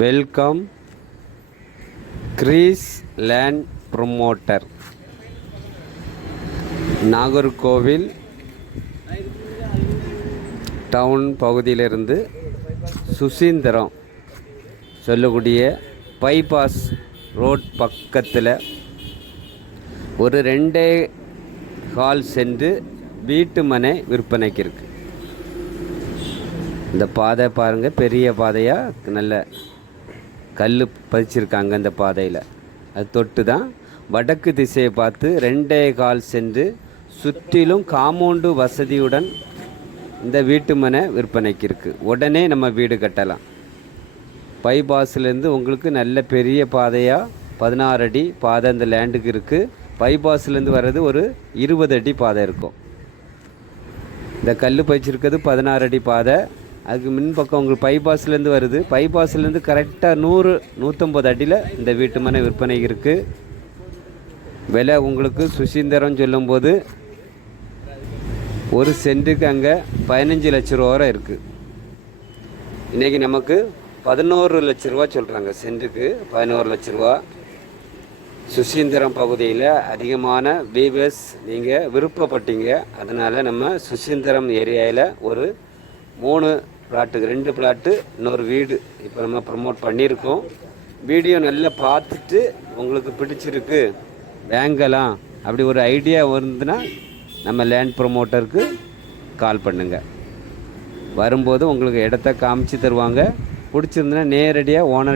Welcome grace land promoter. Nagercoil town பகுதியிலிருந்து சுசீந்திரம் சொல்லக்கூடிய bypass road பக்கத்தில் ஒரு ரெண்டே கால் சென்று வீட்டு மனை விற்பனைக்கு இருக்கு. இந்த பாதை பாருங்கள் பெரிய பாதையாக நல்ல கல் பதிச்சிருக்காங்க அந்த பாதையில். அது தொட்டு தான் வடக்கு திசையை பார்த்து ரெண்டே கால் சென்று சுற்றிலும் காம்பவுண்டு வசதியுடன் இந்த வீட்டு மனை விற்பனைக்கு இருக்குது உடனே நம்ம வீடு கட்டலாம். பைபாஸ்லேருந்து உங்களுக்கு நல்ல பெரிய பாதையாக பதினாறு அடி பாதை அந்த லேண்டுக்கு இருக்குது பைபாஸ்லேருந்து வர்றது ஒரு இருபது அடி பாதை இருக்கும். இந்த கல் பதிச்சிருக்கிறது பதினாறு அடி பாதை. அதுக்கு முன்பக்கம் உங்களுக்கு பைபாஸ்லேருந்து வருது. பைபாஸ்லேருந்து கரெக்டாக நூறு நூற்றம்பது அடியில் இந்த வீட்டு மனை விற்பனை இருக்குது விலை உங்களுக்கு சுசீந்திரம் சொல்லும்போது ஒரு சென்ட்டுக்கு அங்கே பதினஞ்சு லட்ச ரூபா வரை இருக்குது இன்றைக்கி நமக்கு பதினோரு லட்ச ரூபா சொல்கிறாங்க சென்ட்டுக்கு பதினோரு லட்ச ரூபா. சுசீந்திரம் பகுதியில் அதிகமான வீவர்ஸ் நீங்கள் விருப்பப்பட்டீங்க. அதனால் நம்ம சுசீந்திரம் ஏரியாவில் ஒரு மூணு பிளாட்டுக்கு ரெண்டு பிளாட்டு இன்னொரு வீடு. இப்போ நம்ம ப்ரமோட் பண்ணியிருக்கோம். வீடியோ நல்லா பார்த்துட்டு உங்களுக்கு பிடிச்சிருக்கு வாங்கலாம். அப்படி ஒரு ஐடியா இருந்துன்னா நம்ம லேண்ட் ப்ரொமோட்டருக்கு கால் பண்ணுங்கள் வரும்போது உங்களுக்கு இடத்த காமிச்சு தருவாங்க. பிடிச்சிருந்துன்னா நேரடியாக ஓனர்